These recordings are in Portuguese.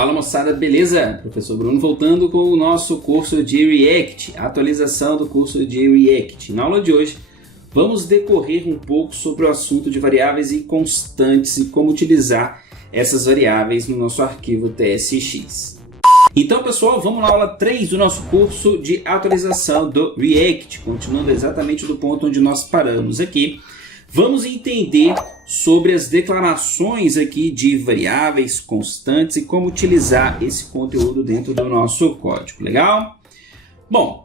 Fala moçada, beleza? Professor Bruno voltando com o nosso curso de React, atualização do curso de React. Na aula de hoje vamos decorrer um pouco sobre o assunto de variáveis e constantes e como utilizar essas variáveis no nosso arquivo TSX. Então pessoal, vamos lá, aula 3 do nosso curso de atualização do React, continuando exatamente do ponto onde nós paramos aqui. Vamos entender sobre as declarações aqui de variáveis, constantes e como utilizar esse conteúdo dentro do nosso código, legal? Bom,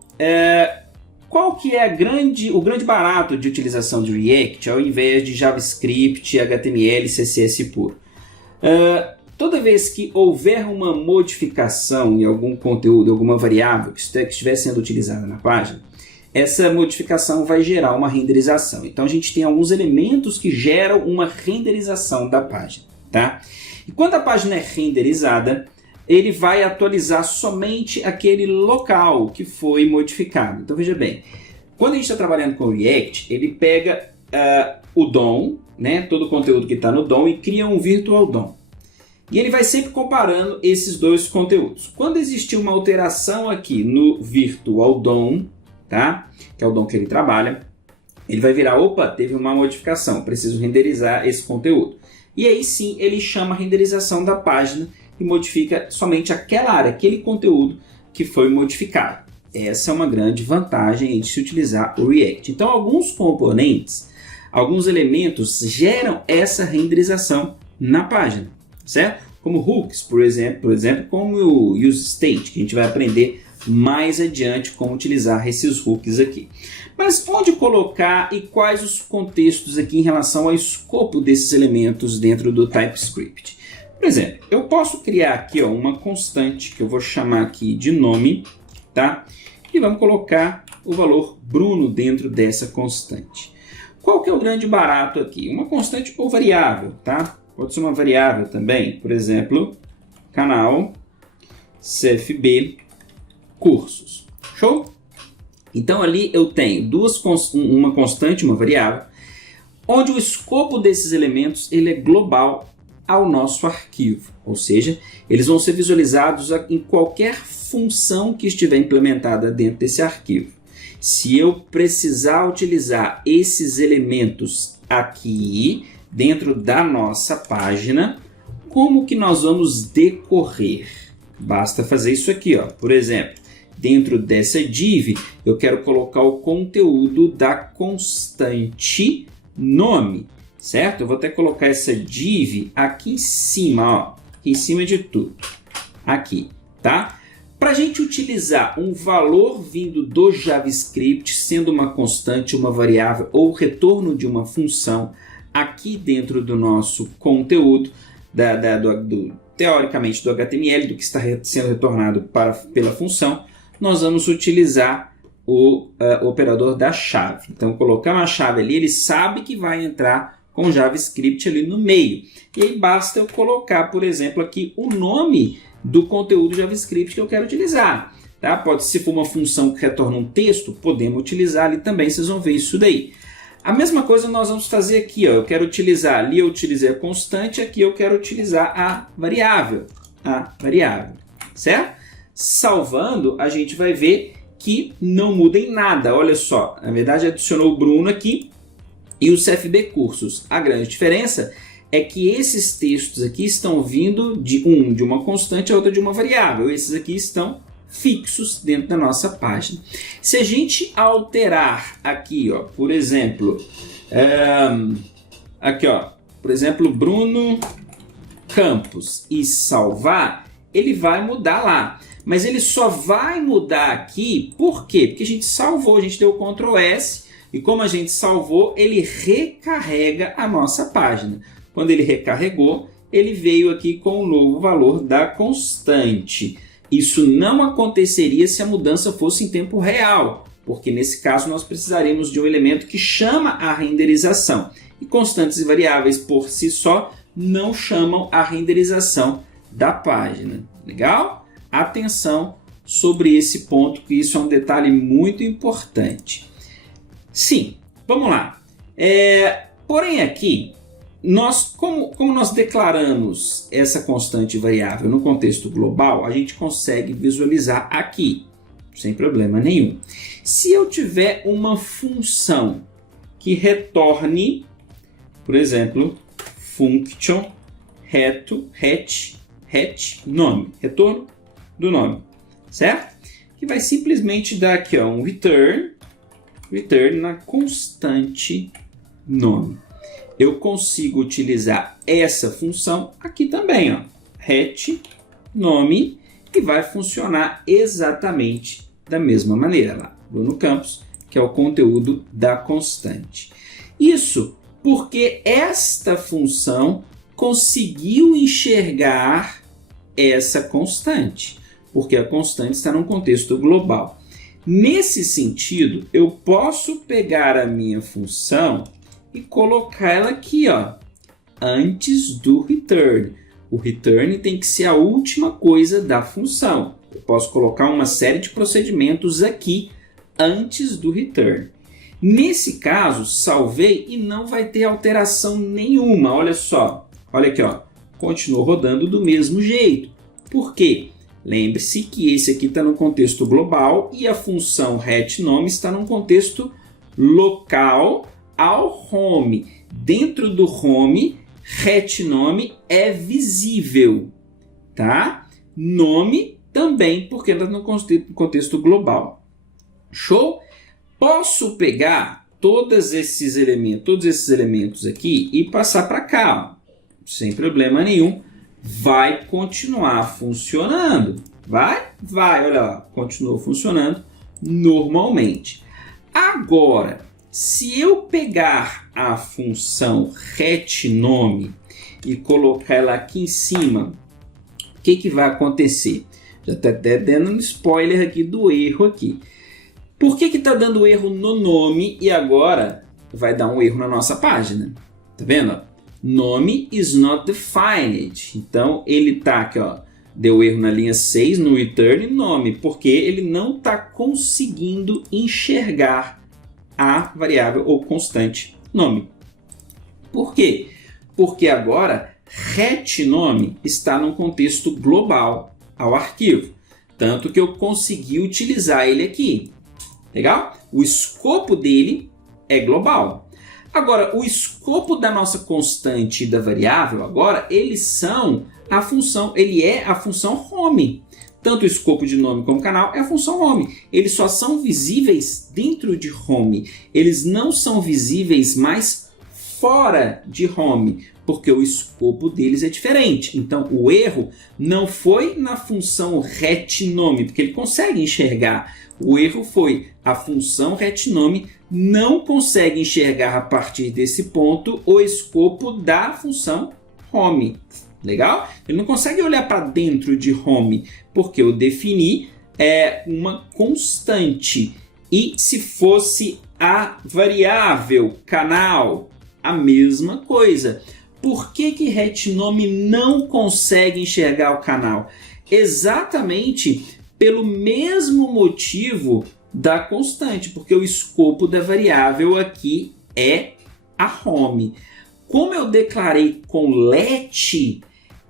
qual que é o grande barato de utilização de React ao invés de JavaScript, HTML e CSS puro? Toda vez que houver uma modificação em algum conteúdo, alguma variável que estiver sendo utilizada na página, essa modificação vai gerar uma renderização. Então a gente tem alguns elementos que geram uma renderização da página, tá? E quando a página é renderizada, ele vai atualizar somente aquele local que foi modificado. Então veja bem, quando a gente está trabalhando com o React, ele pega o DOM, né, todo o conteúdo que está no DOM, e cria um Virtual DOM. E ele vai sempre comparando esses dois conteúdos. Quando existir uma alteração aqui no Virtual DOM, tá? Que é o DOM que ele trabalha, ele vai virar, opa, teve uma modificação, preciso renderizar esse conteúdo. E aí sim ele chama a renderização da página e modifica somente aquela área, aquele conteúdo que foi modificado. Essa é uma grande vantagem de se utilizar o React. Então alguns componentes, alguns elementos geram essa renderização na página, certo? Como hooks, por exemplo, como o useState, que a gente vai aprender mais adiante como utilizar esses hooks aqui. Mas onde colocar e quais os contextos aqui em relação ao escopo desses elementos dentro do TypeScript? Por exemplo, eu posso criar aqui uma constante que eu vou chamar aqui de nome, tá? E vamos colocar o valor Bruno dentro dessa constante. Qual que é o grande barato aqui? Uma constante ou variável, tá? Pode ser uma variável também, por exemplo, canal CFB cursos. Show? Então ali eu tenho uma constante, uma variável, onde o escopo desses elementos ele é global ao nosso arquivo. Ou seja, eles vão ser visualizados em qualquer função que estiver implementada dentro desse arquivo. Se eu precisar utilizar esses elementos aqui dentro da nossa página, como que nós vamos decorrer? Basta fazer isso aqui, ó. Por exemplo, dentro dessa div, eu quero colocar o conteúdo da constante nome, certo? Eu vou até colocar essa div aqui em cima, ó, aqui em cima de tudo, aqui, tá? Para a gente utilizar um valor vindo do JavaScript, sendo uma constante, uma variável ou retorno de uma função aqui dentro do nosso conteúdo, teoricamente do HTML, do que está sendo retornado pela função, nós vamos utilizar o operador da chave. Então, colocar uma chave ali, ele sabe que vai entrar com JavaScript ali no meio. E aí basta eu colocar, por exemplo, aqui o nome do conteúdo JavaScript que eu quero utilizar. Tá? Se for uma função que retorna um texto, podemos utilizar ali também, vocês vão ver isso daí. A mesma coisa nós vamos fazer aqui, ó. Eu quero utilizar, ali eu utilizei a constante, aqui eu quero utilizar a variável, certo? Salvando, a gente vai ver que não muda em nada, olha só, na verdade adicionou o Bruno aqui e o CFB cursos. A grande diferença é que esses textos aqui estão vindo de uma constante, a outra de uma variável, esses aqui estão fixos dentro da nossa página. Se a gente alterar aqui, ó, por exemplo, Bruno Campos e salvar, ele vai mudar lá. Mas ele só vai mudar aqui, por quê? Porque a gente salvou, a gente deu Ctrl S e como a gente salvou, ele recarrega a nossa página. Quando ele recarregou, ele veio aqui com o novo valor da constante. Isso não aconteceria se a mudança fosse em tempo real, porque nesse caso nós precisaríamos de um elemento que chama a renderização. E constantes e variáveis por si só não chamam a renderização da página. Legal? Atenção sobre esse ponto, que isso é um detalhe muito importante. Sim, vamos lá. Porém aqui, Como nós declaramos essa constante variável no contexto global, a gente consegue visualizar aqui, sem problema nenhum. Se eu tiver uma função que retorne, por exemplo, function nome, retorno do nome, certo? Que vai simplesmente dar aqui ó, um return na constante nome. Eu consigo utilizar essa função aqui também, ó, nome, e vai funcionar exatamente da mesma maneira lá, Bruno Campos, que é o conteúdo da constante. Isso porque esta função conseguiu enxergar essa constante, porque a constante está num contexto global. Nesse sentido, eu posso pegar a minha função e colocar ela aqui, ó, antes do return. O return tem que ser a última coisa da função. Eu posso colocar uma série de procedimentos aqui antes do return. Nesse caso, salvei e não vai ter alteração nenhuma. Olha só, olha aqui, ó, continuou rodando do mesmo jeito. Por quê? Lembre-se que esse aqui está no contexto global e a função retNome está no contexto local ao home. Dentro do home, retNome é visível, tá? Nome também, porque está no contexto global. Show? Posso pegar todos esses elementos aqui e passar para cá, ó, sem problema nenhum. Vai continuar funcionando. Vai, olha lá, continuou funcionando normalmente. Agora, se eu pegar a função retNome e colocar ela aqui em cima, o que vai acontecer? Já está até dando um spoiler aqui do erro aqui. Por que está dando erro no nome e agora vai dar um erro na nossa página? Tá vendo? Nome is not defined. Então, ele está aqui, ó, deu erro na linha 6, no return nome, porque ele não está conseguindo enxergar a variável ou constante nome. Por quê? Porque agora retNome está num contexto global ao arquivo. Tanto que eu consegui utilizar ele aqui. Legal? O escopo dele é global. Agora, o escopo da nossa constante e da variável, agora, eles são a função, ele é a função home. Tanto o escopo de nome como canal é a função home. Eles só são visíveis dentro de home. Eles não são visíveis mais fora de home, porque o escopo deles é diferente. Então, o erro não foi na função retNome, porque ele consegue enxergar. O erro foi a função retNome não consegue enxergar a partir desse ponto o escopo da função home. Legal? Ele não consegue olhar para dentro de home, porque eu defini uma constante. E se fosse a variável canal, a mesma coisa. Por que retNome não consegue enxergar o canal? Exatamente pelo mesmo motivo da constante, porque o escopo da variável aqui é a home. Como eu declarei com let,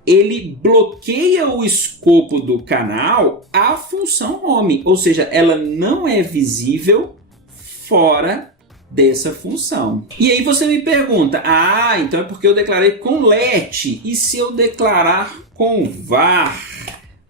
ele bloqueia o escopo do canal à função home, ou seja, ela não é visível fora dessa função. E aí você me pergunta, então é porque eu declarei com let, e se eu declarar com var?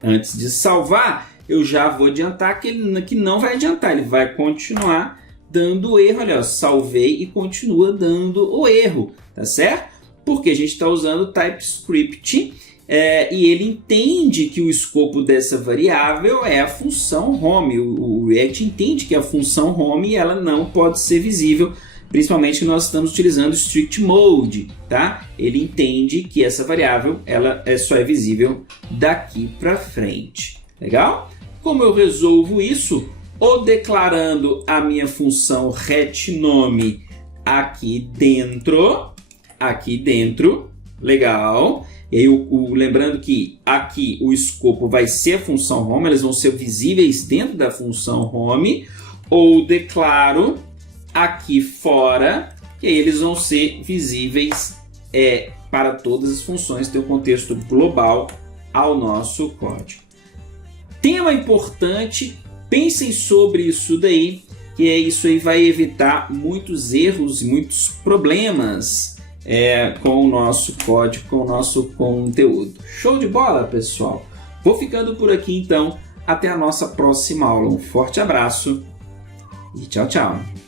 Antes de salvar, eu já vou adiantar que não vai adiantar, ele vai continuar dando erro. Olha, salvei e continua dando o erro, tá certo? Porque a gente está usando TypeScript e ele entende que o escopo dessa variável é a função home. O React entende que a função home ela não pode ser visível, principalmente que nós estamos utilizando strict mode, tá? Ele entende que essa variável ela só é visível daqui para frente. Legal? Como eu resolvo isso? Ou declarando a minha função retNome aqui dentro, legal. E aí, lembrando que aqui o escopo vai ser a função home, eles vão ser visíveis dentro da função home, ou declaro aqui fora, que aí eles vão ser visíveis para todas as funções, ter um contexto global ao nosso código. Tema importante, pensem sobre isso daí, que isso aí vai evitar muitos erros e muitos problemas com o nosso código, com o nosso conteúdo. Show de bola, pessoal? Vou ficando por aqui então, até a nossa próxima aula. Um forte abraço e tchau, tchau!